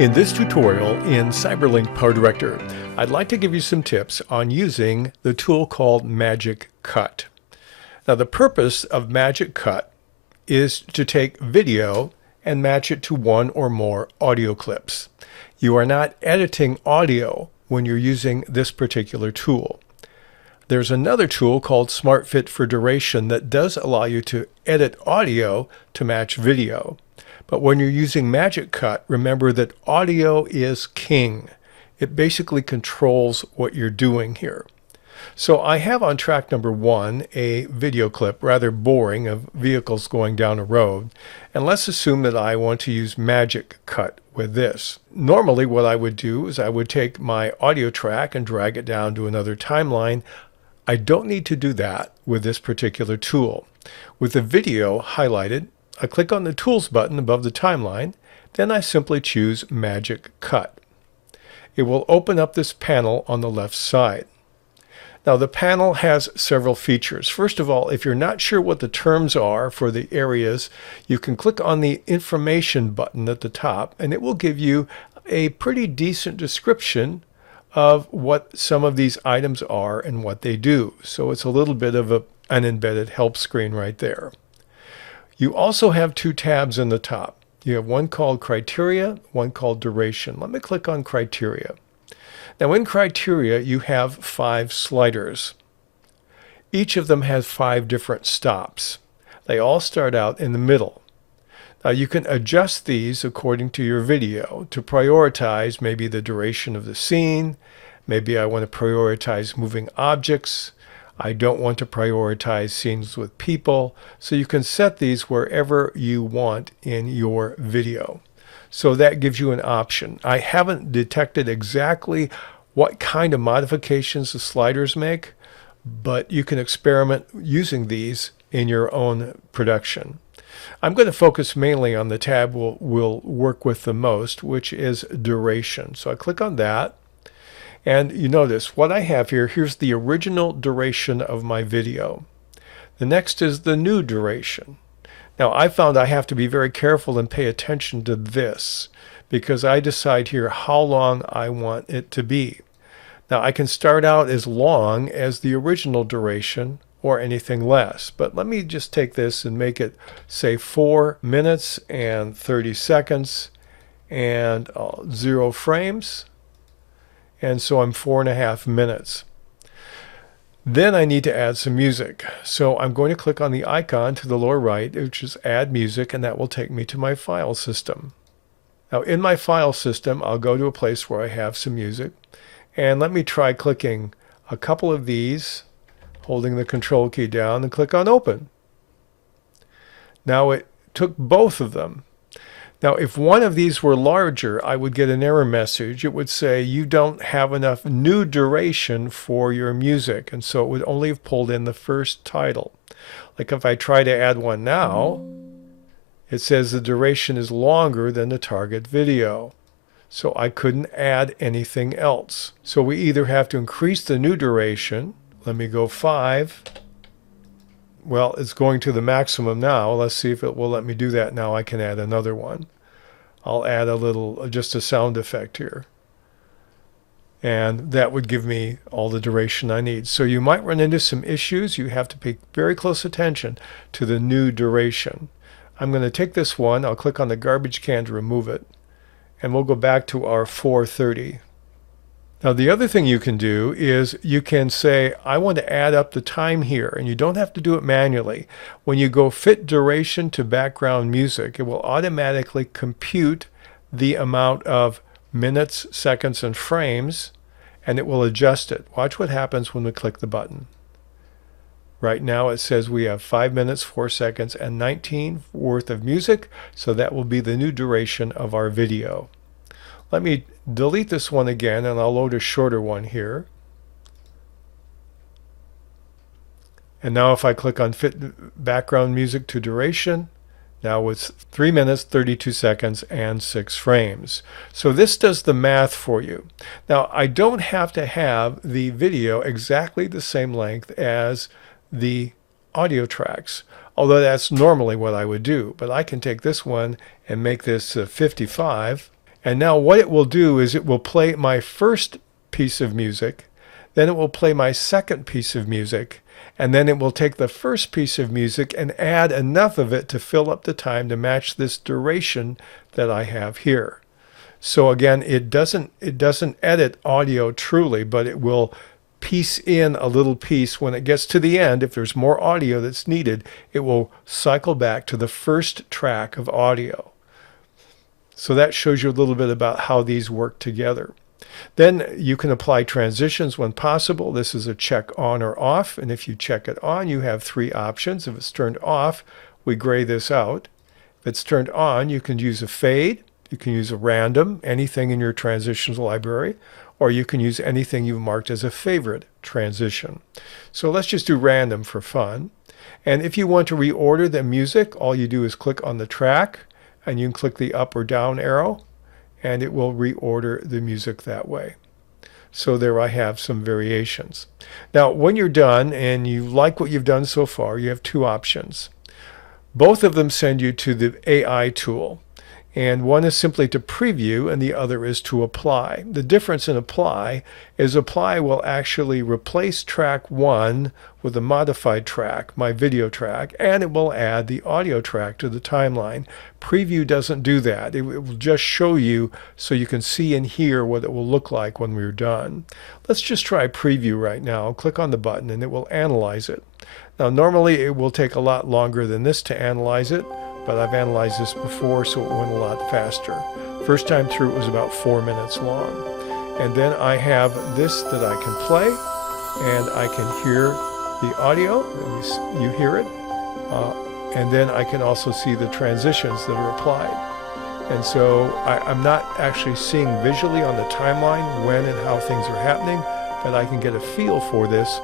In this tutorial in Cyberlink PowerDirector, I'd like to give you some tips on using the tool called Magic Cut. Now, the purpose of Magic Cut is to take video and match it to one or more audio clips. You are not editing audio when you're using this particular tool. There's another tool called Smart Fit for Duration that does allow you to edit audio to match video. But when you're using Magic Cut, remember that audio is king. It basically controls what you're doing here. So I have on track number 1 a video clip, rather boring, of vehicles going down a road. And let's assume that I want to use Magic Cut with this. Normally what I would do is I would take my audio track and drag it down to another timeline. I don't need to do that with this particular tool. With the video highlighted, I click on the Tools button above the timeline, then I simply choose Magic Cut. It will open up this panel on the left side. Now the panel has several features. First of all, if you're not sure what the terms are for the areas, you can click on the Information button at the top and it will give you a pretty decent description of what some of these items are and what they do. So it's a little bit of an embedded help screen right there. You also have 2 tabs in the top. You have one called Criteria, one called Duration. Let me click on Criteria. Now in Criteria, you have 5 sliders. Each of them has 5 different stops. They all start out in the middle. Now you can adjust these according to your video to prioritize maybe the duration of the scene. Maybe I want to prioritize moving objects. I don't want to prioritize scenes with people, so you can set these wherever you want in your video. So that gives you an option. I haven't detected exactly what kind of modifications the sliders make, but you can experiment using these in your own production. I'm going to focus mainly on the tab we'll work with the most, which is duration. So I click on that. And you notice what I have here, here's the original duration of my video. The next is the new duration. Now I found I have to be very careful and pay attention to this because I decide here how long I want it to be. Now I can start out as long as the original duration or anything less, but let me just take this and make it say 4 minutes and 30 seconds and 0 frames. And so I'm 4.5 minutes. Then I need to add some music. So I'm going to click on the icon to the lower right, which is Add Music, and that will take me to my file system. Now in my file system, I'll go to a place where I have some music. And let me try clicking a couple of these, holding the Control key down, and click on Open. Now it took both of them. Now, if one of these were larger, I would get an error message. It would say you don't have enough new duration for your music, and so it would only have pulled in the first title. Like if I try to add one now, it says the duration is longer than the target video. So I couldn't add anything else. So we either have to increase the new duration. Let me go 5. Well, it's going to the maximum now. Let's see if it will let me do that now. I can add another one. I'll add just a sound effect here. And that would give me all the duration I need. So you might run into some issues. You have to pay very close attention to the new duration. I'm going to take this one. I'll click on the garbage can to remove it. And we'll go back to our 4:30. Now the other thing you can do is you can say, I want to add up the time here, and you don't have to do it manually. When you go Fit Duration to Background Music, it will automatically compute the amount of minutes, seconds, and frames, and it will adjust it. Watch what happens when we click the button. Right now it says we have 5 minutes, 4 seconds, and 19 worth of music, so that will be the new duration of our video. Let me delete this one again, and I'll load a shorter one here. And now if I click on Fit Background Music to Duration, now it's 3 minutes, 32 seconds, and 6 frames. So this does the math for you. Now I don't have to have the video exactly the same length as the audio tracks, although that's normally what I would do. But I can take this one and make this 55. And now what it will do is it will play my first piece of music, then it will play my second piece of music, and then it will take the first piece of music and add enough of it to fill up the time to match this duration that I have here. So again, it doesn't edit audio truly, but it will piece in a little piece. When it gets to the end, if there's more audio that's needed, it will cycle back to the first track of audio. So that shows you a little bit about how these work together. Then you can apply transitions when possible. This is a check on or off. And if you check it on, you have three options. If it's turned off, we gray this out. If it's turned on, you can use a fade. You can use a random, anything in your transitions library, or you can use anything you've marked as a favorite transition. So let's just do random for fun. And if you want to reorder the music, all you do is click on the track, and you can click the up or down arrow, and it will reorder the music that way. So there I have some variations. Now, when you're done and you like what you've done so far, you have two options. Both of them send you to the AI tool. And one is simply to preview and the other is to apply. The difference in apply is apply will actually replace track 1 with a modified track, my video track, and it will add the audio track to the timeline. Preview doesn't do that. It will just show you so you can see and hear what it will look like when we're done. Let's just try preview right now. Click on the button and it will analyze it. Now normally it will take a lot longer than this to analyze it, but I've analyzed this before, so it went a lot faster. First time through, it was about 4 minutes long. And then I have this that I can play, and I can hear the audio. You hear it. And then I can also see the transitions that are applied. And so I'm not actually seeing visually on the timeline when and how things are happening, but I can get a feel for this.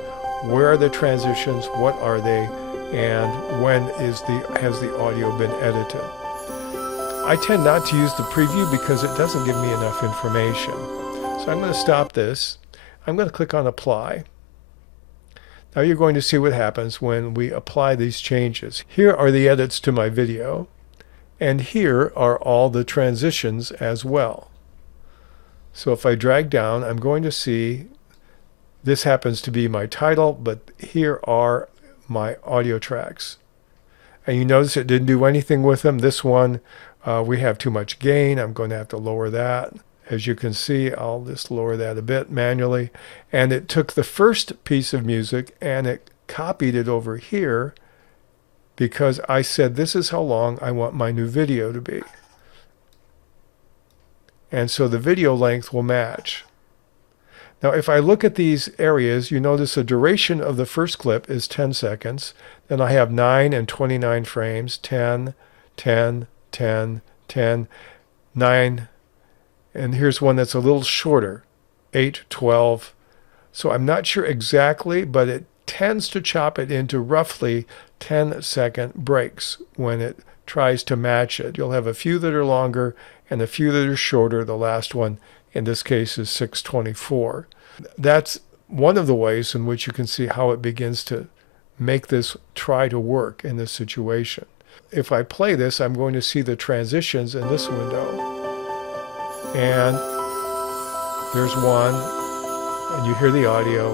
Where are the transitions? What are they? And when has the audio been edited? I tend not to use the preview because it doesn't give me enough information. So I'm going to stop this. I'm going to click on apply. Now you're going to see what happens when we apply these changes. Here are the edits to my video, and here are all the transitions as well. So if I drag down, I'm going to see this happens to be my title, but here are my audio tracks. And you notice it didn't do anything with them. This one, we have too much gain. I'm going to have to lower that. As you can see, I'll just lower that a bit manually. And it took the first piece of music and it copied it over here because I said this is how long I want my new video to be. And so the video length will match. Now, if I look at these areas, you notice the duration of the first clip is 10 seconds. Then I have 9 and 29 frames, 10, 10, 10, 10, 9. And here's one that's a little shorter, 8, 12. So I'm not sure exactly, but it tends to chop it into roughly 10-second breaks when it tries to match it. You'll have a few that are longer and a few that are shorter. The last one in this case is 6:24. That's one of the ways in which you can see how it begins to make this try to work in this situation. If I play this, I'm going to see the transitions in this window. And there's one, and you hear the audio.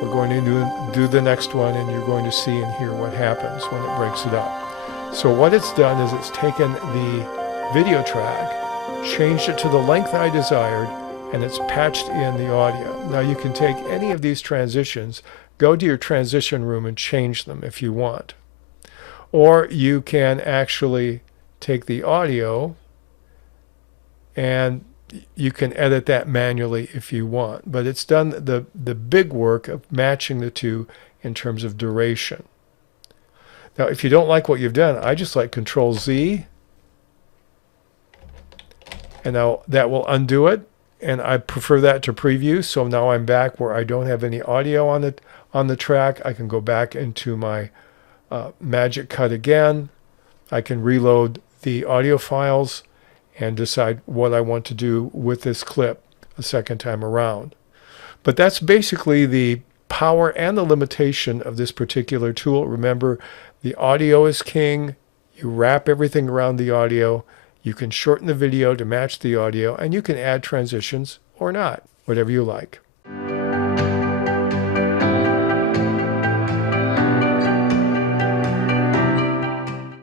We're going to do the next one, and you're going to see and hear what happens when it breaks it up. So what it's done is it's taken the video track, changed it to the length I desired, and it's patched in the audio. Now you can take any of these transitions, go to your transition room and change them if you want. Or you can actually take the audio and you can edit that manually if you want. But it's done the big work of matching the two in terms of duration. Now if you don't like what you've done, I just like Control-Z. And now that will undo it, and I prefer that to preview. So now I'm back where I don't have any audio on the track. I can go back into my Magic Cut again. I can reload the audio files and decide what I want to do with this clip a second time around. But that's basically the power and the limitation of this particular tool. Remember, the audio is king. You wrap everything around the audio. You can shorten the video to match the audio, and you can add transitions or not, whatever you like.